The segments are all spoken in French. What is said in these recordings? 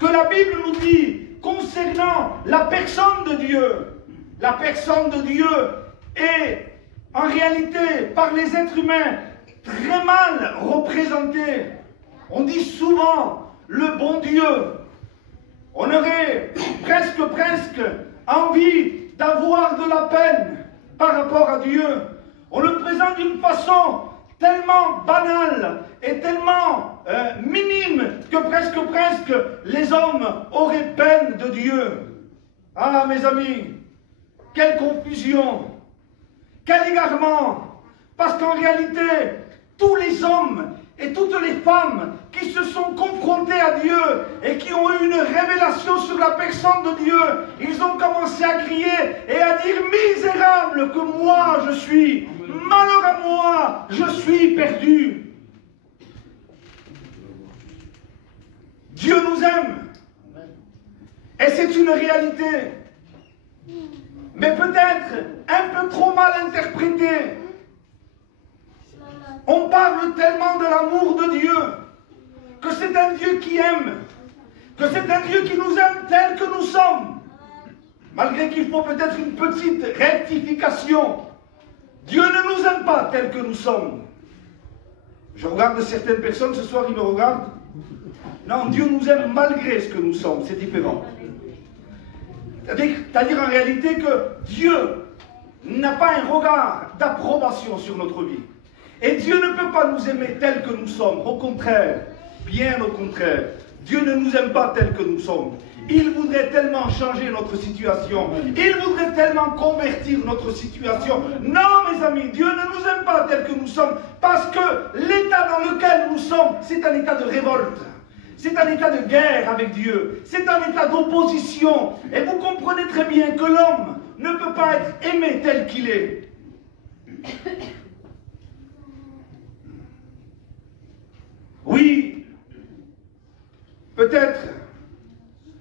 que la Bible nous dit concernant la personne de Dieu. La personne de Dieu est en réalité par les êtres humains très mal représentée. On dit souvent le bon Dieu. On aurait presque envie d'avoir de la peine par rapport à Dieu. On le présente d'une façon tellement banale et tellement minime que presque les hommes auraient peine de Dieu. Ah mes amis, quelle confusion, quel égarement, parce qu'en réalité, tous les hommes et toutes les femmes qui se sont confrontés à Dieu et qui ont eu une révélation sur la personne de Dieu, ils ont commencé à crier et à dire « Misérable que moi je suis, malheur à moi, je suis perdu ». Dieu nous aime et c'est une réalité, mais peut-être un peu trop mal interprétée. On parle tellement de l'amour de Dieu, que c'est un Dieu qui aime, que c'est un Dieu qui nous aime tel que nous sommes. Malgré qu'il faut peut-être une petite rectification. Dieu ne nous aime pas tel que nous sommes. Je regarde certaines personnes, ce soir ils me regardent. Non, Dieu nous aime malgré ce que nous sommes, c'est différent. C'est-à-dire en réalité que Dieu n'a pas un regard d'approbation sur notre vie. Et Dieu ne peut pas nous aimer tel que nous sommes. Au contraire, bien au contraire. Dieu ne nous aime pas tel que nous sommes. Il voudrait tellement changer notre situation. Il voudrait tellement convertir notre situation. Non, mes amis, Dieu ne nous aime pas tel que nous sommes. Parce que l'état dans lequel nous sommes, c'est un état de révolte. C'est un état de guerre avec Dieu. C'est un état d'opposition. Et vous comprenez très bien que l'homme ne peut pas être aimé tel qu'il est. Oui, peut-être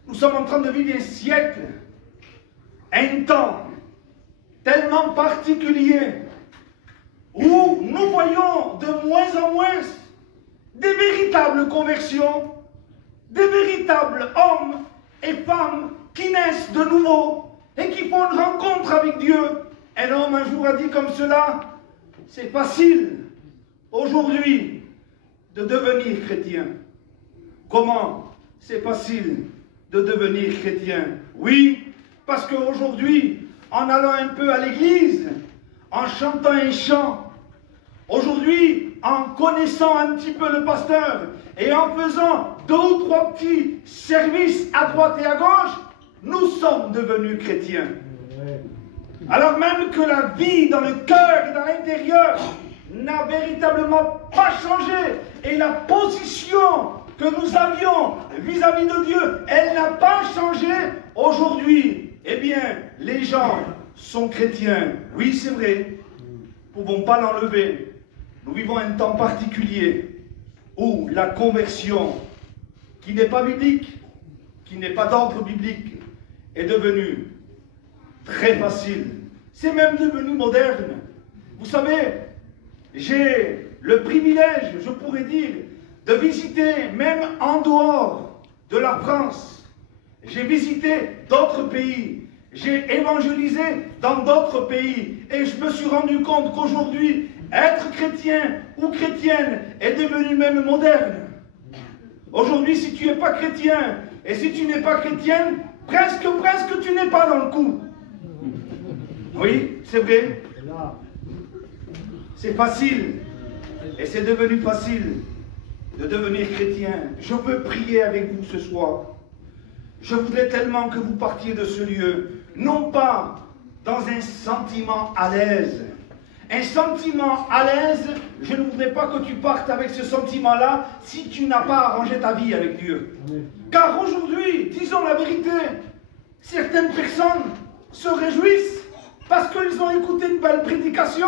nous sommes en train de vivre un siècle, un temps tellement particulier où nous voyons de moins en moins des véritables conversions, des véritables hommes et femmes qui naissent de nouveau et qui font une rencontre avec Dieu. Un homme un jour a dit comme cela, c'est facile aujourd'hui de devenir chrétien. Comment? C'est facile de devenir chrétien. Oui, parce qu'aujourd'hui, en allant un peu à l'église, en chantant un chant, aujourd'hui, en connaissant un petit peu le pasteur et en faisant 2 ou 3 petits services à droite et à gauche, nous sommes devenus chrétiens. Alors même que la vie dans le cœur et dans l'intérieur n'a véritablement pas changé et la position que nous avions vis-à-vis de Dieu, elle n'a pas changé aujourd'hui. Eh bien, les gens sont chrétiens. Oui, c'est vrai. Nous ne pouvons pas l'enlever. Nous vivons un temps particulier où la conversion, qui n'est pas biblique, qui n'est pas d'ordre biblique, est devenue très facile. C'est même devenu moderne. Vous savez, j'ai le privilège, je pourrais dire, de visiter même en dehors de la France. J'ai visité d'autres pays. J'ai évangélisé dans d'autres pays. Et je me suis rendu compte qu'aujourd'hui, être chrétien ou chrétienne est devenu même moderne. Aujourd'hui, si tu n'es pas chrétien et si tu n'es pas chrétienne, presque tu n'es pas dans le coup. Oui, c'est vrai. C'est facile. Et c'est devenu facile de devenir chrétien. Je veux prier avec vous ce soir. Je voudrais tellement que vous partiez de ce lieu, non pas dans un sentiment à l'aise. Un sentiment à l'aise, je ne voudrais pas que tu partes avec ce sentiment-là si tu n'as pas arrangé ta vie avec Dieu. Car aujourd'hui, disons la vérité, certaines personnes se réjouissent parce qu'ils ont écouté une belle prédication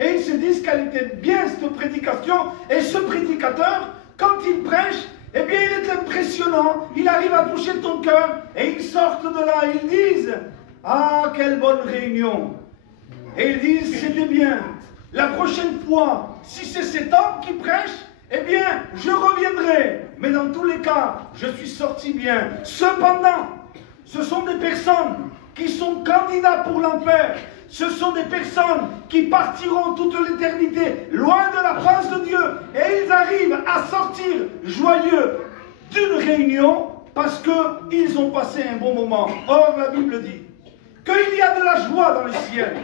et ils se disent qu'elle était bien cette prédication. Et ce prédicateur, quand il prêche, eh bien il est impressionnant, il arrive à toucher ton cœur et ils sortent de là et ils disent « Ah, quelle bonne réunion !» Et ils disent « C'était bien, la prochaine fois, si c'est cet homme qui prêche, eh bien, je reviendrai. Mais dans tous les cas, je suis sorti bien. Cependant, ce sont des personnes qui sont candidats pour l'enfer. Ce sont des personnes qui partiront toute l'éternité loin de la face de Dieu. Et ils arrivent à sortir joyeux d'une réunion parce qu'ils ont passé un bon moment. Or, la Bible dit qu'il y a de la joie dans le ciel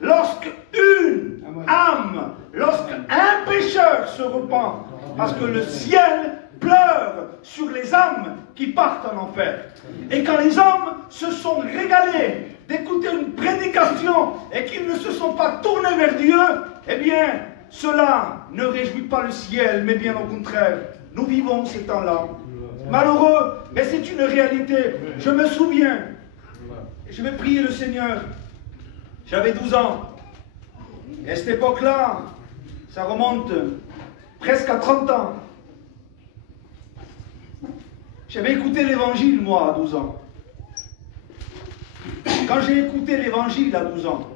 lorsque une âme, lorsqu'un pécheur se repent, parce que le ciel pleure sur les âmes qui partent en enfer. Et quand les hommes se sont régalés d'écouter une prédication et qu'ils ne se sont pas tournés vers Dieu, eh bien, cela ne réjouit pas le ciel, mais bien au contraire, nous vivons ces temps-là. Malheureux, mais c'est une réalité. Je me souviens, je vais prier le Seigneur, j'avais 12 ans, et à cette époque-là, ça remonte presque à 30 ans. J'avais écouté l'évangile, moi, à 12 ans. Quand j'ai écouté l'évangile à 12 ans,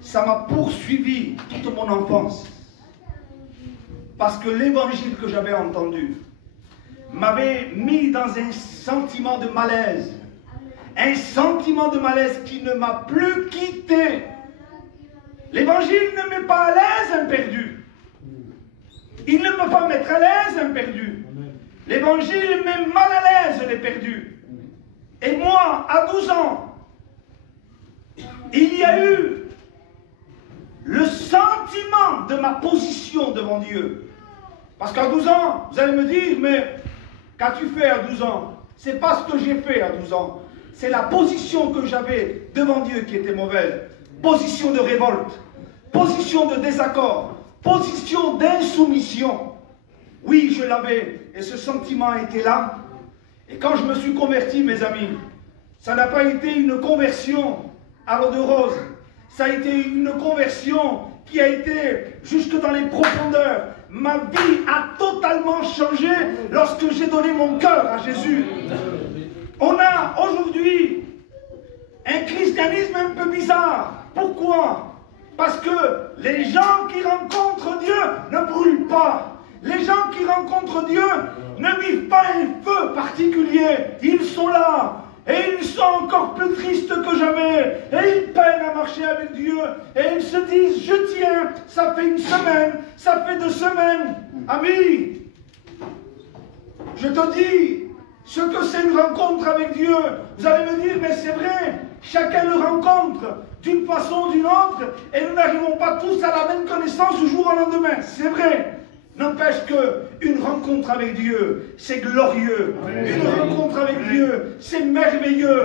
ça m'a poursuivi toute mon enfance. Parce que l'évangile que j'avais entendu m'avait mis dans un sentiment de malaise. Un sentiment de malaise qui ne m'a plus quitté. L'évangile ne met pas à l'aise un perdu. Il ne peut pas mettre à l'aise un perdu. L'évangile met mal à l'aise les perdus. Et moi, à 12 ans, il y a eu le sentiment de ma position devant Dieu. Parce qu'à 12 ans, vous allez me dire, mais qu'as-tu fait à 12 ans? C'est pas ce que j'ai fait à 12 ans. C'est la position que j'avais devant Dieu qui était mauvaise. Position de révolte, position de désaccord, position d'insoumission. Oui, je l'avais, et ce sentiment était là. Et quand je me suis converti, mes amis, ça n'a pas été une conversion à l'eau de rose. Ça a été une conversion qui a été jusque dans les profondeurs. Ma vie a totalement changé lorsque j'ai donné mon cœur à Jésus. On a aujourd'hui un christianisme un peu bizarre. Pourquoi? Parce que les gens qui rencontrent Dieu ne brûlent pas. Les gens qui rencontrent Dieu ne vivent pas un feu particulier. Ils sont là. Et ils sont encore plus tristes que jamais. Et ils peinent à marcher avec Dieu. Et ils se disent, je tiens, ça fait une semaine, ça fait 2 semaines. Ami, je te dis, ce que c'est une rencontre avec Dieu. Vous allez me dire, mais c'est vrai, chacun le rencontre d'une façon ou d'une autre. Et nous n'arrivons pas tous à la même connaissance du jour au lendemain. C'est vrai. N'empêche qu'une rencontre avec Dieu, c'est glorieux. Une rencontre avec Dieu, c'est merveilleux.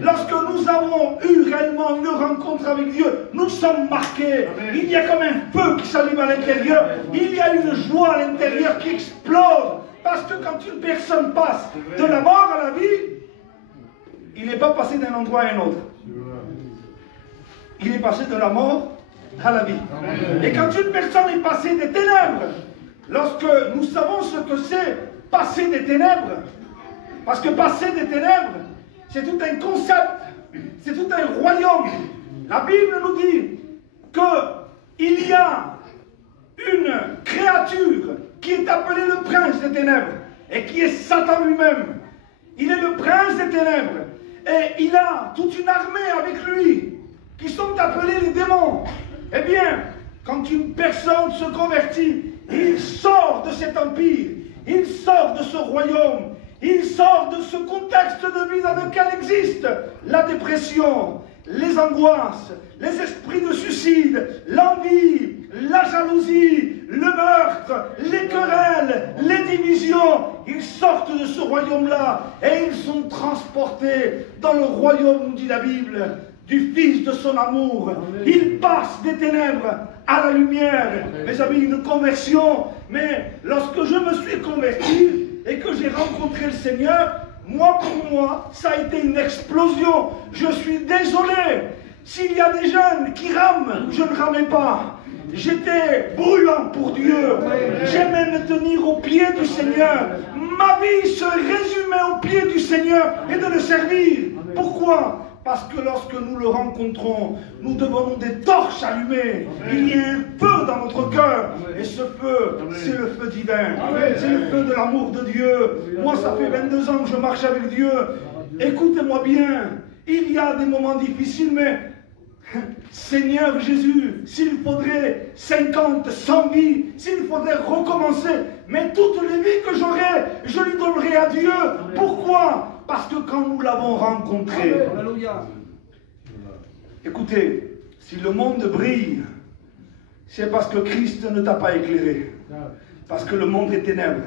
Lorsque nous avons eu réellement une rencontre avec Dieu, nous sommes marqués. Il y a comme un feu qui s'allume à l'intérieur. Il y a une joie à l'intérieur qui explose. Parce que quand une personne passe de la mort à la vie, il n'est pas passé d'un endroit à un autre. Il est passé de la mort à la vie. Et quand une personne est passée des ténèbres, lorsque nous savons ce que c'est passer des ténèbres, parce que passer des ténèbres, c'est tout un concept, c'est tout un royaume. La Bible nous dit qu'il y a une créature qui est appelée le prince des ténèbres et qui est Satan lui-même. Il est le prince des ténèbres et il a toute une armée avec lui qui sont appelés les démons. Eh bien, quand une personne se convertit, il sort de cet empire, il sort de ce royaume, il sort de ce contexte de vie dans lequel existe la dépression, les angoisses, les esprits de suicide, l'envie, la jalousie, le meurtre, les querelles, les divisions. Ils sortent de ce royaume-là et ils sont transportés dans le royaume, dit la Bible, du Fils de son amour. Ils passent des ténèbres à la lumière. Mes amis, une conversion. Mais lorsque je me suis converti et que j'ai rencontré le Seigneur, pour moi, ça a été une explosion. Je suis désolé. S'il y a des jeunes qui rament, je ne ramais pas. J'étais brûlant pour Dieu. J'aimais me tenir aux pieds du Seigneur. Ma vie se résumait aux pieds du Seigneur et de le servir. Pourquoi? Parce que lorsque nous le rencontrons, nous devenons des torches allumées. Il y a un feu dans notre cœur. Et ce feu, c'est le feu divin. C'est le feu de l'amour de Dieu. Moi, ça fait 22 ans que je marche avec Dieu. Écoutez-moi bien. Il y a des moments difficiles, mais Seigneur Jésus, s'il faudrait 50, 100 vies, s'il faudrait recommencer, mais toutes les vies que j'aurai, je lui donnerai à Dieu. Pourquoi? Parce que quand nous l'avons rencontré, écoutez, si le monde brille, c'est parce que Christ ne t'a pas éclairé. Parce que le monde est ténèbres.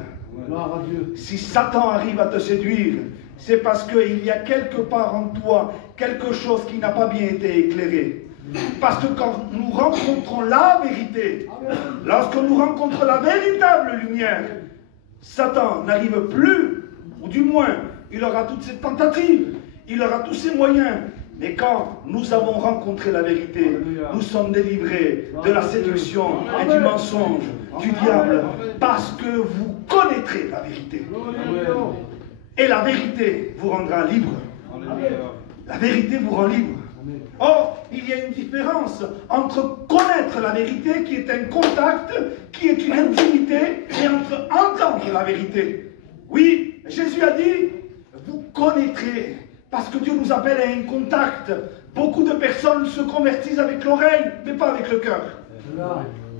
Si Satan arrive à te séduire, c'est parce qu'il y a quelque part en toi quelque chose qui n'a pas bien été éclairé. Parce que quand nous rencontrons la vérité, lorsque nous rencontrons la véritable lumière, Satan n'arrive plus, ou du moins, il aura toutes ses tentatives, il aura tous ses moyens. Mais quand nous avons rencontré la vérité, nous sommes délivrés de la séduction et du mensonge du diable, parce que vous connaîtrez la vérité. Et la vérité vous rendra libre. La vérité vous rend libre. Or, il y a une différence entre connaître la vérité, qui est un contact, qui est une intimité, et entre entendre la vérité. Oui, Jésus a dit, vous connaîtrez, parce que Dieu nous appelle à un contact. Beaucoup de personnes se convertissent avec l'oreille, mais pas avec le cœur.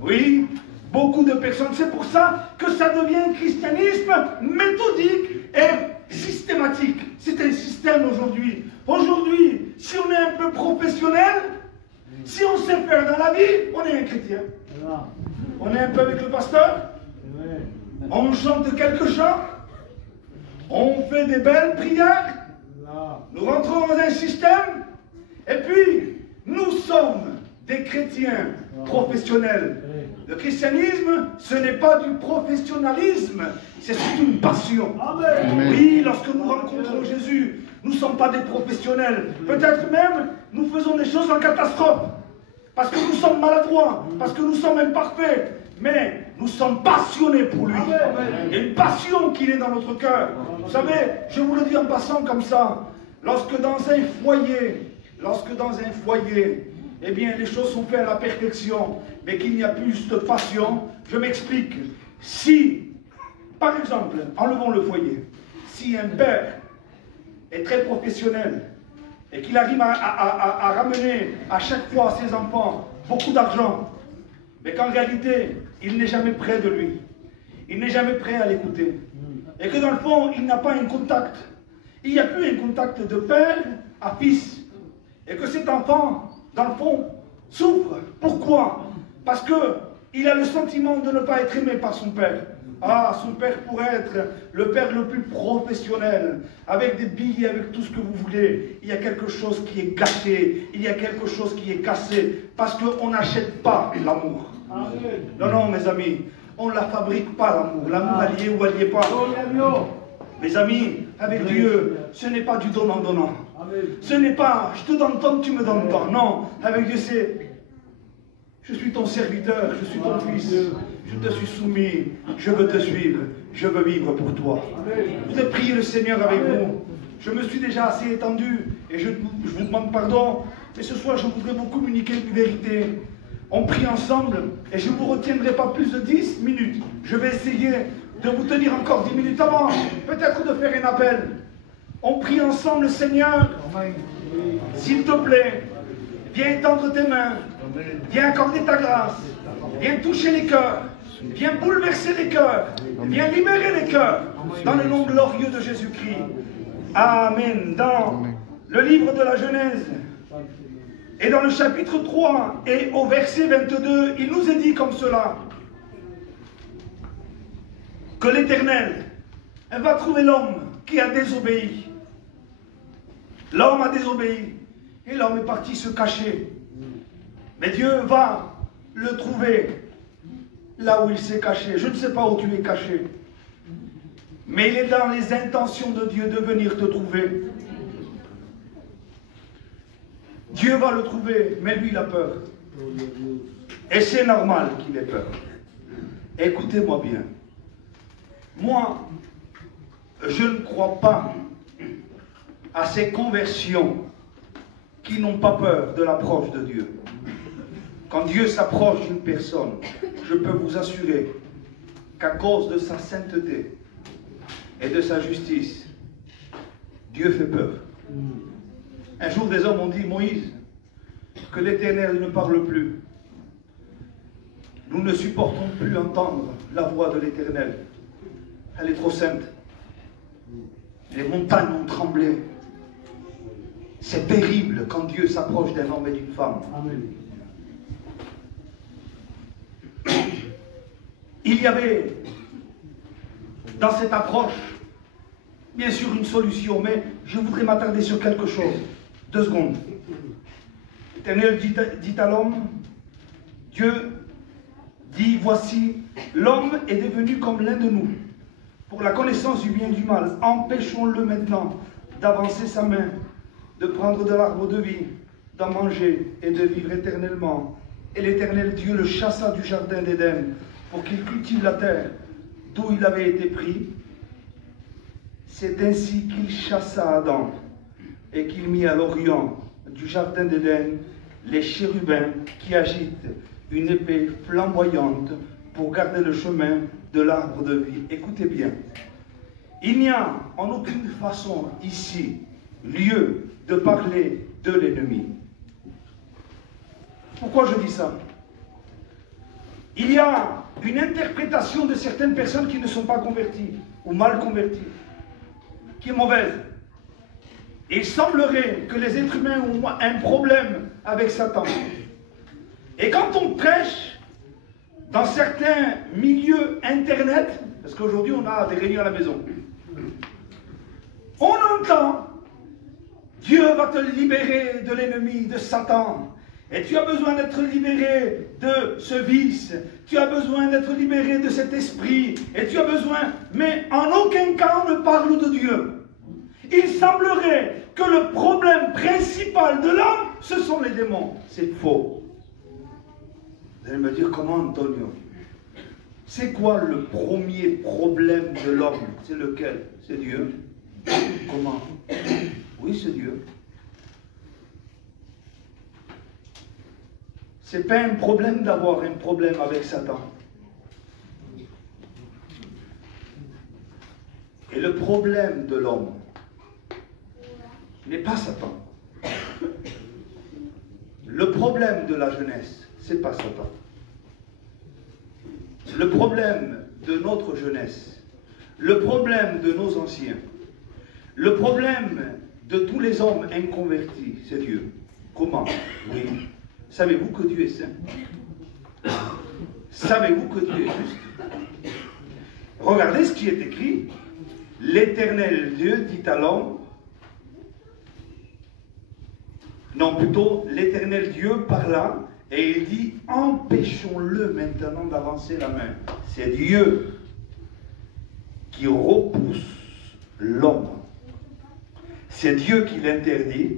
Oui, beaucoup de personnes. C'est pour ça que ça devient un christianisme méthodique et systématique. C'est un système aujourd'hui. Aujourd'hui, si on est un peu professionnel, si on sait faire dans la vie, on est un chrétien. On est un peu avec le pasteur, on chante quelques chants, on fait des belles prières, nous rentrons dans un système, et puis nous sommes des chrétiens professionnels. Le christianisme, ce n'est pas du professionnalisme, c'est une passion. Amen. Oui, lorsque nous rencontrons Jésus, nous ne sommes pas des professionnels. Peut-être même, nous faisons des choses en catastrophe. Parce que nous sommes maladroits, parce que nous sommes imparfaits. Mais nous sommes passionnés pour lui. Il y a une passion qui est dans notre cœur. Vous savez, je vous le dis en passant comme ça, lorsque dans un foyer, eh bien, les choses sont faites à la perfection, mais qu'il n'y a plus de passion, je m'explique. Si, par exemple, enlevons le foyer, si un père est très professionnel et qu'il arrive à ramener à chaque fois à ses enfants beaucoup d'argent, mais qu'en réalité, il n'est jamais près de lui, il n'est jamais prêt à l'écouter, et que dans le fond, il n'a pas un contact, il n'y a plus un contact de père à fils, et que cet enfant, dans le fond, souffre. Pourquoi? Parce qu'il a le sentiment de ne pas être aimé par son père. Ah, son père pourrait être le père le plus professionnel, avec des billets, avec tout ce que vous voulez. Il y a quelque chose qui est gâché, il y a quelque chose qui est cassé, parce qu'on n'achète pas l'amour. Non, non, mes amis, on ne la fabrique pas, l'amour. L'amour allié ou allié pas. Mes amis, avec Dieu, ce n'est pas du donnant-donnant. Ce n'est pas, je te donne tant, tu me donnes tant. Non, avec Dieu, c'est, je suis ton serviteur, je suis ton fils, je te suis soumis, je veux te suivre, je veux vivre pour toi. Vous avez prié le Seigneur avec vous. Je me suis déjà assez étendu et je vous demande pardon. Mais ce soir, je voudrais vous communiquer une vérité. On prie ensemble et je ne vous retiendrai pas plus de 10 minutes. Je vais essayer de vous tenir encore 10 minutes avant, peut-être de faire un appel. On prie ensemble, Seigneur, s'il te plaît, viens étendre tes mains, viens accorder ta grâce, viens toucher les cœurs, viens bouleverser les cœurs, viens libérer les cœurs, dans le nom glorieux de Jésus-Christ. Amen. Dans le livre de la Genèse, et dans le chapitre 3, et au verset 22, il nous est dit comme cela, que l'Éternel va trouver l'homme qui a désobéi. L'homme a désobéi et l'homme est parti se cacher. Mais Dieu va le trouver là où il s'est caché. Je ne sais pas où tu es caché, mais il est dans les intentions de Dieu de venir te trouver. Dieu va le trouver, mais lui il a peur. Et c'est normal qu'il ait peur. Écoutez-moi bien. Moi, je ne crois pas à ces conversions qui n'ont pas peur de l'approche de Dieu. Quand Dieu s'approche d'une personne, je peux vous assurer qu'à cause de sa sainteté et de sa justice, Dieu fait peur. Un jour, des hommes ont dit, Moïse, que l'Éternel ne parle plus. Nous ne supportons plus entendre la voix de l'Éternel. Elle est trop sainte. Les montagnes ont tremblé. C'est terrible quand Dieu s'approche d'un homme et d'une femme. Amen. Il y avait dans cette approche, bien sûr, une solution, mais je voudrais m'attarder sur quelque chose. 2 secondes. L'Éternel dit à l'homme, Dieu dit, voici, l'homme est devenu comme l'un de nous, pour la connaissance du bien et du mal. Empêchons-le maintenant d'avancer sa main, de prendre de l'arbre de vie, d'en manger et de vivre éternellement. Et l'Éternel Dieu le chassa du jardin d'Éden pour qu'il cultive la terre d'où il avait été pris. C'est ainsi qu'il chassa Adam et qu'il mit à l'orient du jardin d'Éden les chérubins qui agitent une épée flamboyante pour garder le chemin de l'arbre de vie. Écoutez bien, il n'y a en aucune façon ici lieu de parler de l'ennemi. Pourquoi je dis ça? Il y a une interprétation de certaines personnes qui ne sont pas converties ou mal converties, qui est mauvaise. Et il semblerait que les êtres humains ont un problème avec Satan. Et quand on prêche dans certains milieux internet, parce qu'aujourd'hui on a des réunions à la maison, on entend Dieu va te libérer de l'ennemi, de Satan. Et tu as besoin d'être libéré de ce vice. Tu as besoin d'être libéré de cet esprit. Et tu as besoin... Mais en aucun cas on ne parle de Dieu. Il semblerait que le problème principal de l'homme, ce sont les démons. C'est faux. Vous allez me dire, comment, Antonio? C'est quoi le premier problème de l'homme? C'est lequel? C'est Dieu. Comment? Oui, c'est Dieu. C'est pas un problème d'avoir un problème avec Satan. Et le problème de l'homme n'est pas Satan. Le problème de la jeunesse, c'est pas Satan. Le problème de notre jeunesse, le problème de nos anciens, le problème de tous les hommes inconvertis, c'est Dieu. Comment? Oui. Savez-vous que Dieu est saint? Savez-vous que Dieu est juste? Regardez ce qui est écrit. L'Éternel Dieu dit à l'homme, non, plutôt l'Éternel Dieu parla et il dit, empêchons-le maintenant d'avancer la main. C'est Dieu qui repousse l'homme. C'est Dieu qui l'interdit.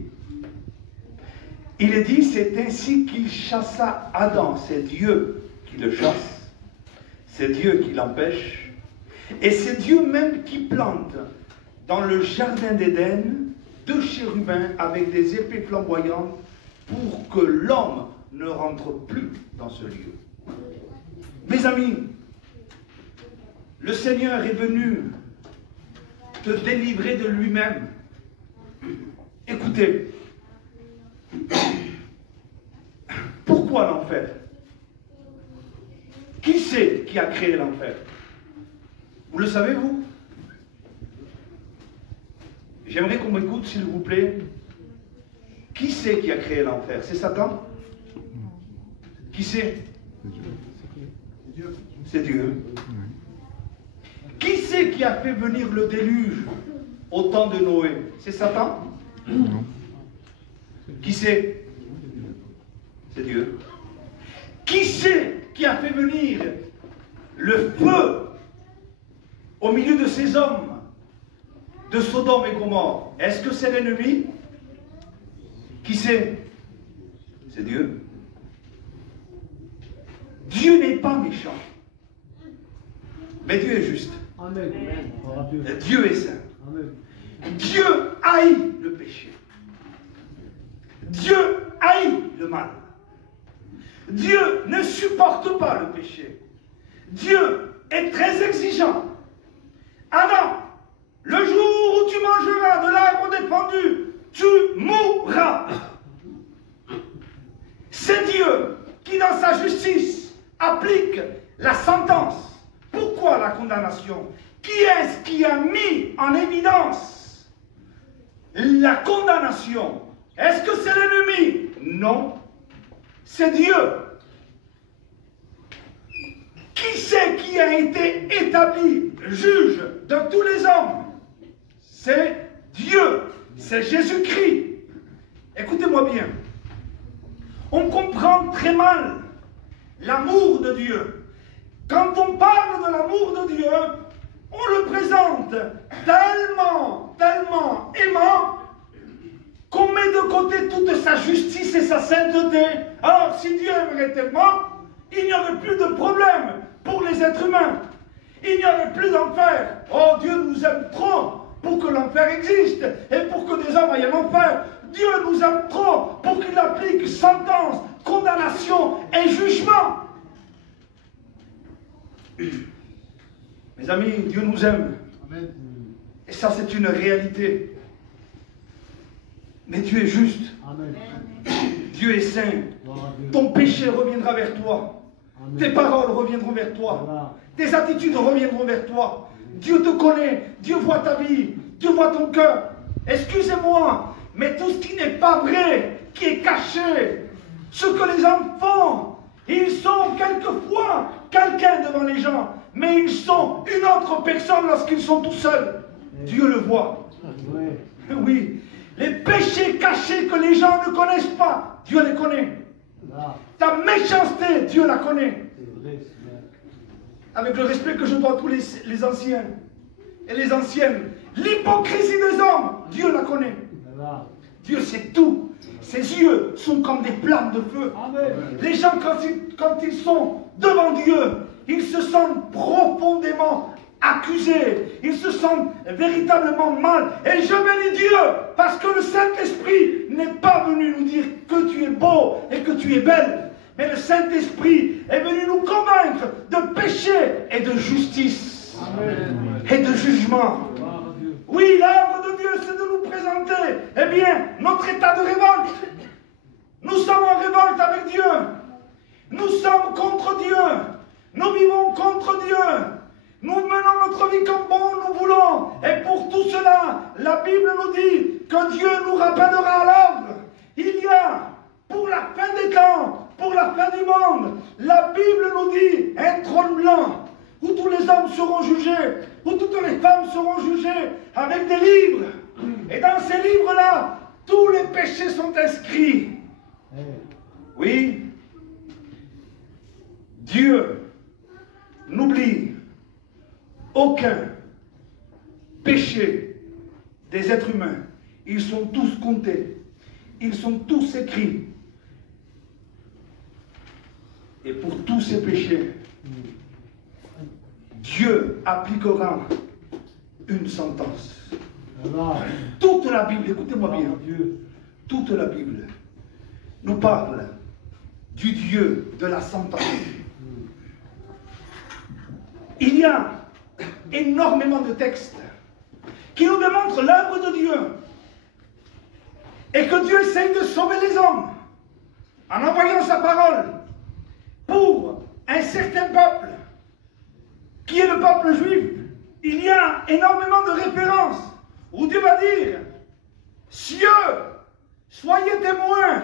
Il est dit, c'est ainsi qu'il chassa Adam. C'est Dieu qui le chasse. C'est Dieu qui l'empêche. Et c'est Dieu même qui plante dans le jardin d'Éden 2 chérubins avec des épées flamboyantes pour que l'homme ne rentre plus dans ce lieu. Mes amis, le Seigneur est venu te délivrer de lui-même. Écoutez, pourquoi l'enfer? Qui c'est qui a créé l'enfer? Vous le savez, vous? J'aimerais qu'on m'écoute, s'il vous plaît. Qui c'est qui a créé l'enfer? C'est Satan? Qui c'est? C'est Dieu. Qui c'est qui a fait venir le déluge au temps de Noé? C'est Satan? Non. Qui c'est? C'est Dieu. Qui c'est qui a fait venir le feu au milieu de ces hommes de Sodome et Gomorrhe? Est-ce que c'est l'ennemi? Qui c'est? C'est Dieu. Dieu n'est pas méchant, mais Dieu est juste. Amen. Dieu est saint. Amen. Dieu haït le péché. Dieu haït le mal. Dieu ne supporte pas le péché. Dieu est très exigeant. Adam, le jour où tu mangeras de l'arbre défendu, tu mourras. C'est Dieu qui, dans sa justice, applique la sentence. Pourquoi la condamnation? Qui est-ce qui a mis en évidence la condamnation? Est-ce que c'est l'ennemi? Non, c'est Dieu. Qui c'est qui a été établi juge de tous les hommes? C'est Dieu, c'est Jésus-Christ. Écoutez-moi bien, on comprend très mal l'amour de Dieu. Quand on parle de l'amour de Dieu, on le présente tellement, tellement aimant qu'on met de côté toute sa justice et sa sainteté. Alors, si Dieu aimerait tellement, il n'y aurait plus de problème pour les êtres humains. Il n'y aurait plus d'enfer. Oh, Dieu nous aime trop pour que l'enfer existe et pour que des hommes aillent en enfer. Dieu nous aime trop pour qu'il applique sentence, condamnation et jugement. Mes amis, Dieu nous aime. Amen. Et ça, c'est une réalité. Mais Dieu est juste. Amen. Dieu est saint. Ton péché reviendra vers toi. Amen. Tes paroles reviendront vers toi. Voilà. Tes attitudes reviendront vers toi. Dieu te connaît. Dieu voit ta vie. Dieu voit ton cœur. Excusez-moi, mais tout ce qui n'est pas vrai, qui est caché, ce que les hommes font, ils sont quelquefois quelqu'un devant les gens, mais ils sont une autre personne lorsqu'ils sont tout seuls. Dieu le voit. Oui. Les péchés cachés que les gens ne connaissent pas, Dieu les connaît. Ta méchanceté, Dieu la connaît. Avec le respect que je dois à tous les anciens et les anciennes, l'hypocrisie des hommes, Dieu la connaît. Dieu sait tout. Ses yeux sont comme des flammes de feu. Amen. Les gens, quand ils sont devant Dieu, ils se sentent profondément accusés. Ils se sentent véritablement mal. Et je bénis Dieu parce que le Saint-Esprit n'est pas venu nous dire que tu es beau et que tu es belle. Mais le Saint-Esprit est venu nous convaincre de péché et de justice. Amen. Et de jugement. Oui, l'œuvre de Dieu, c'est de nous présenter, eh bien, notre état de révolte. Nous sommes en révolte avec Dieu. Nous sommes contre Dieu. Nous vivons contre Dieu. Nous menons notre vie comme bon nous voulons. Et pour tout cela, la Bible nous dit que Dieu nous rappellera à l'ordre. Il y a, pour la fin des temps, pour la fin du monde, la Bible nous dit un trône blanc, où tous les hommes seront jugés, où toutes les femmes seront jugées, avec des livres. Et dans ces livres-là, tous les péchés sont inscrits. Oui, Dieu n'oublie aucun péché des êtres humains. Ils sont tous comptés. Ils sont tous écrits. Et pour tous ces péchés, Dieu appliquera une sentence. Toute la Bible, écoutez-moi bien, toute la Bible nous parle du Dieu de la sentence. Il y a énormément de textes qui nous démontrent l'œuvre de Dieu et que Dieu essaye de sauver les hommes en envoyant sa parole pour un certain peuple qui est le peuple juif. Il y a énormément de références où Dieu va dire: cieux, soyez témoins,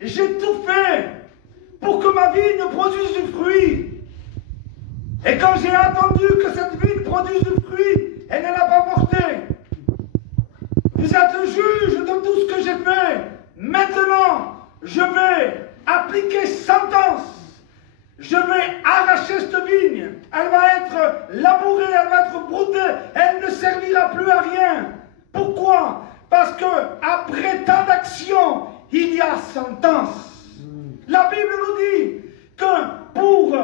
j'ai tout fait pour que ma vigne produise du fruit. Et quand j'ai attendu que cette vigne produise du fruit, elle ne l'a pas porté. Vous êtes juge de tout ce que j'ai fait. Maintenant, je vais appliquer sentence. Je vais arracher cette vigne. Elle va être labourée, elle va être broutée. Elle ne servira plus à rien. Pourquoi? Parce que après tant d'actions, il y a sentence. La Bible nous dit que pour,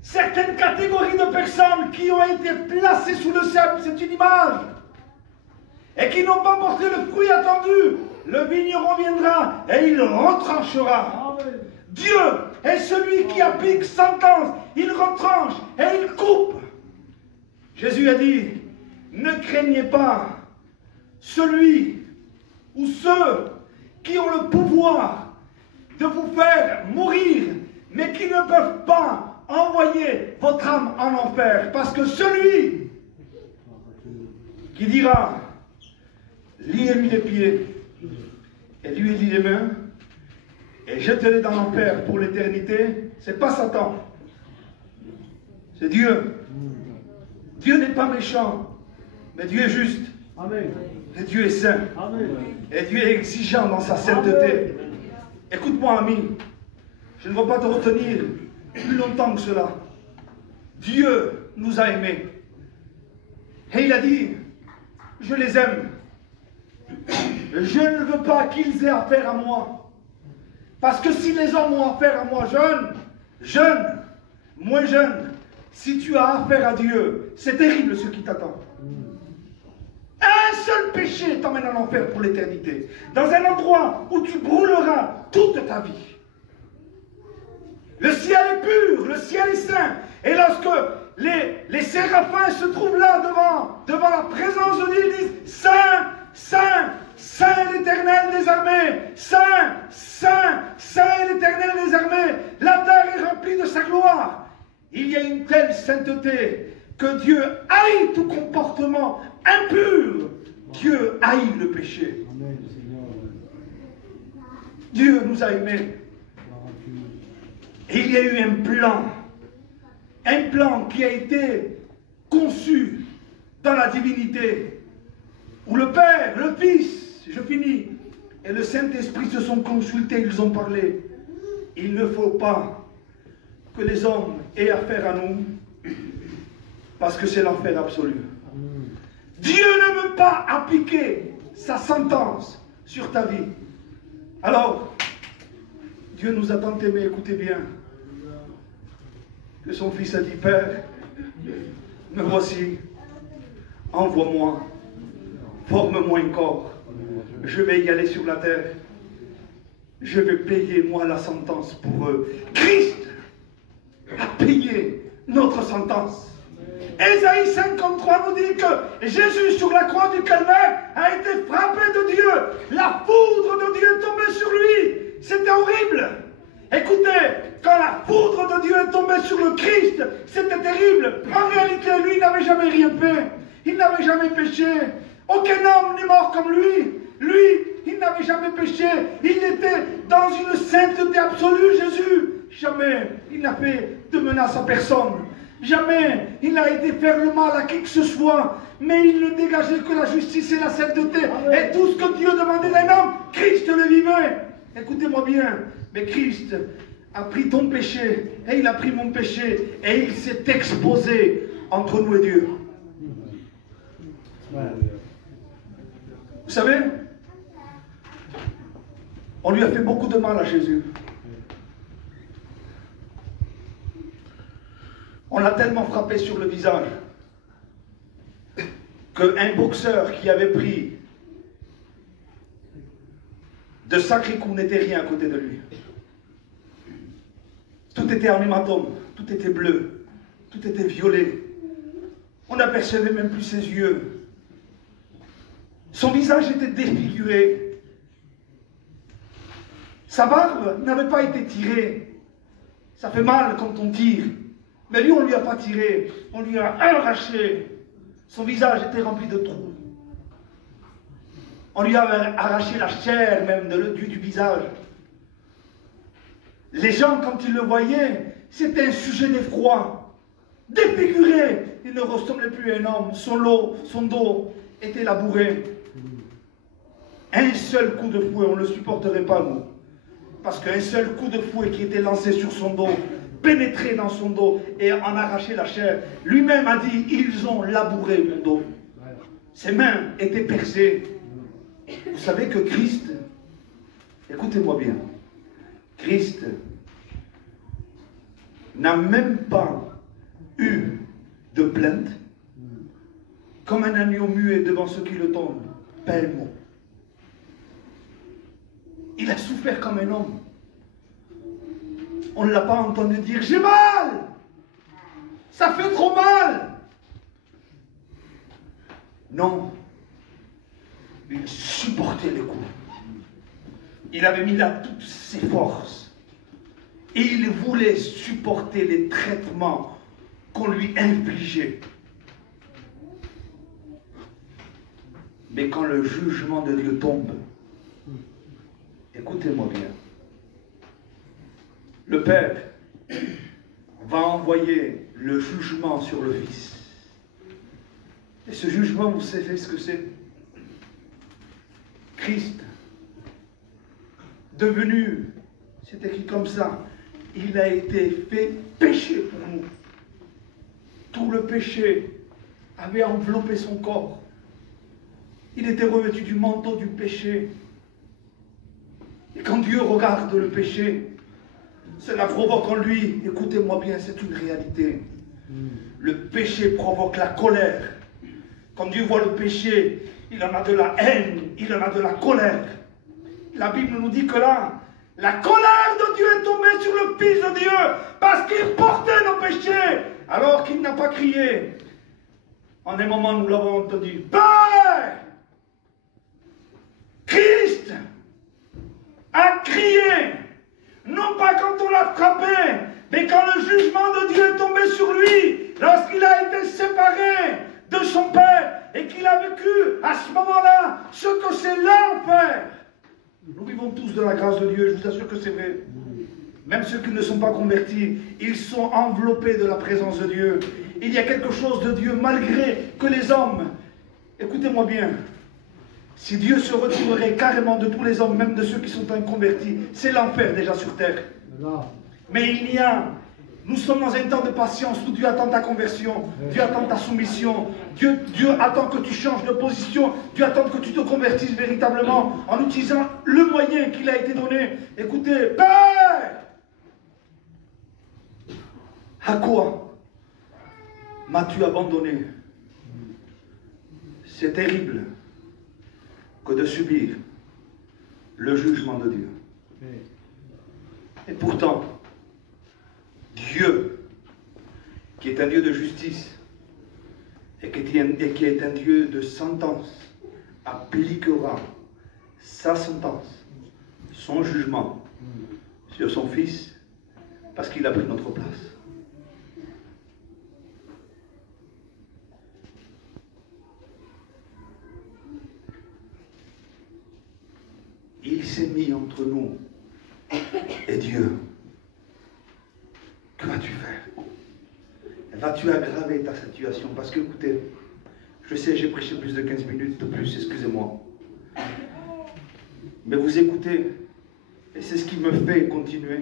certaines catégories de personnes qui ont été placées sous le scept, c'est une image. et qui n'ont pas porté le fruit attendu, le vigneron viendra et il retranchera. Amen. Dieu est celui qui applique sentence, il retranche et il coupe. Jésus a dit, ne craignez pas celui ou ceux qui ont le pouvoir de vous faire mourir, mais qui ne peuvent pas envoyer votre âme en enfer. Parce que celui qui dira, liez-lui les pieds et lui les mains et jetez-les dans l'enfer pour l'éternité, c'est pas Satan, c'est Dieu. Dieu n'est pas méchant, mais Dieu est juste. Amen. Et Dieu est saint. Amen. Et Dieu est exigeant dans sa sainteté. Écoute-moi, ami, je ne veux pas te retenir plus longtemps que cela. Dieu nous a aimés. Et il a dit, je les aime. Je ne veux pas qu'ils aient affaire à moi. Parce que si les hommes ont affaire à moi, jeune, moins jeune, si tu as affaire à Dieu, c'est terrible ce qui t'attend. Un seul péché t'emmène en enfer pour l'éternité. Dans un endroit où tu brûleras toute ta vie. Le ciel est pur, le ciel est saint. Et lorsque les séraphins se trouvent là devant la présence de Dieu, ils disent, Saint, Saint, Saint l'Éternel des armées, Saint, Saint, Saint l'Éternel des armées, la terre est remplie de sa gloire. Il y a une telle sainteté que Dieu haït tout comportement impur. Dieu haït le péché. Amen, Seigneur. Dieu nous a aimés. Et il y a eu un plan qui a été conçu dans la divinité, où le Père, le Fils, je finis, et le Saint-Esprit se sont consultés, ils ont parlé. Il ne faut pas que les hommes aient affaire à nous, parce que c'est l'enfer absolu. Dieu ne veut pas appliquer sa sentence sur ta vie. Alors, Dieu nous a tant aimés, écoutez bien, que son Fils a dit, Père, me voici, envoie-moi, forme-moi un corps, je vais y aller sur la terre, je vais payer moi la sentence pour eux. Christ a payé notre sentence. Ésaïe 53 nous dit que Jésus sur la croix du Calvaire a été frappé de Dieu. La foudre de Dieu est tombée sur lui. C'était horrible. Écoutez, quand la foudre de Dieu est tombée sur le Christ, c'était terrible. En réalité, lui, il n'avait jamais rien fait. Il n'avait jamais péché. Aucun homme n'est mort comme lui. Lui, il n'avait jamais péché. Il était dans une sainteté absolue, Jésus. Jamais il n'a fait de menace à personne. Jamais il n'a été faire le mal à qui que ce soit. Mais il ne dégageait que la justice et la sainteté. Amen. Et tout ce que Dieu demandait d'un homme, Christ le vivait. Écoutez-moi bien. Mais Christ a pris ton péché. Et il a pris mon péché. Et il s'est exposé entre nous et Dieu. Ouais. Vous savez, on lui a fait beaucoup de mal à Jésus. On l'a tellement frappé sur le visage qu'un boxeur qui avait pris de sacrés coups n'était rien à côté de lui. Tout était en hématome, tout était bleu, tout était violet. On n'apercevait même plus ses yeux. Son visage était défiguré. Sa barbe n'avait pas été tirée. Ça fait mal quand on tire. Mais lui, on ne lui a pas tiré. On lui a arraché. Son visage était rempli de trous. On lui a arraché la chair même du visage. Les gens, quand ils le voyaient, c'était un sujet d'effroi. Défiguré. Il ne ressemblait plus à un homme. Son dos était labouré. Un seul coup de fouet, on ne le supporterait pas, nous. Parce qu'un seul coup de fouet qui était lancé sur son dos, pénétrait dans son dos et en arrachait la chair. Lui-même a dit, ils ont labouré mon dos. Ses mains étaient percées. Vous savez que Christ, écoutez-moi bien, Christ n'a même pas eu de plainte, comme un agneau muet devant ceux qui le tombent. bel mot. Il a souffert comme un homme. On ne l'a pas entendu dire « J'ai mal! Ça fait trop mal !» Non. Il supportait les coups. Il avait mis là toutes ses forces. Et il voulait supporter les traitements qu'on lui infligeait. Mais quand le jugement de Dieu tombe, écoutez-moi bien, le Père va envoyer le jugement sur le Fils. Et ce jugement, vous savez ce que c'est? Christ, devenu, c'est écrit comme ça, il a été fait péché pour nous. Tout le péché avait enveloppé son corps. Il était revêtu du manteau du péché. Et quand Dieu regarde le péché, cela provoque en lui, écoutez-moi bien, c'est une réalité. Le péché provoque la colère. Quand Dieu voit le péché, il en a de la haine, il en a de la colère. La Bible nous dit que là, la colère de Dieu est tombée sur le Fils de Dieu parce qu'il portait nos péchés alors qu'il n'a pas crié. En un moment, nous l'avons entendu. Père! Christ a crié, non pas quand on l'a frappé, mais quand le jugement de Dieu est tombé sur lui, lorsqu'il a été séparé de son Père et qu'il a vécu à ce moment-là ce que c'est l'enfer. Nous vivons tous de la grâce de Dieu, je vous assure que c'est vrai. Même ceux qui ne sont pas convertis, ils sont enveloppés de la présence de Dieu. Il y a quelque chose de Dieu malgré que les hommes, écoutez-moi bien, si Dieu se retirerait carrément de tous les hommes, même de ceux qui sont inconvertis, c'est l'enfer déjà sur terre. Mais il y a, nous sommes dans un temps de patience où Dieu attend ta conversion, Dieu attend ta soumission, Dieu attend que tu changes de position, Dieu attend que tu te convertisses véritablement en utilisant le moyen qu'il a été donné. Écoutez, Père, à quoi m'as-tu abandonné? C'est terrible que de subir le jugement de Dieu. Et pourtant, Dieu, qui est un Dieu de justice et qui est un Dieu de sentence, appliquera sa sentence, son jugement sur son Fils parce qu'il a pris notre place. Il s'est mis entre nous et Dieu. Que vas-tu faire? Vas-tu aggraver ta situation? Parce que, écoutez, je sais, j'ai prêché plus de 15 minutes de plus, excusez-moi. Mais vous écoutez, et c'est ce qui me fait continuer.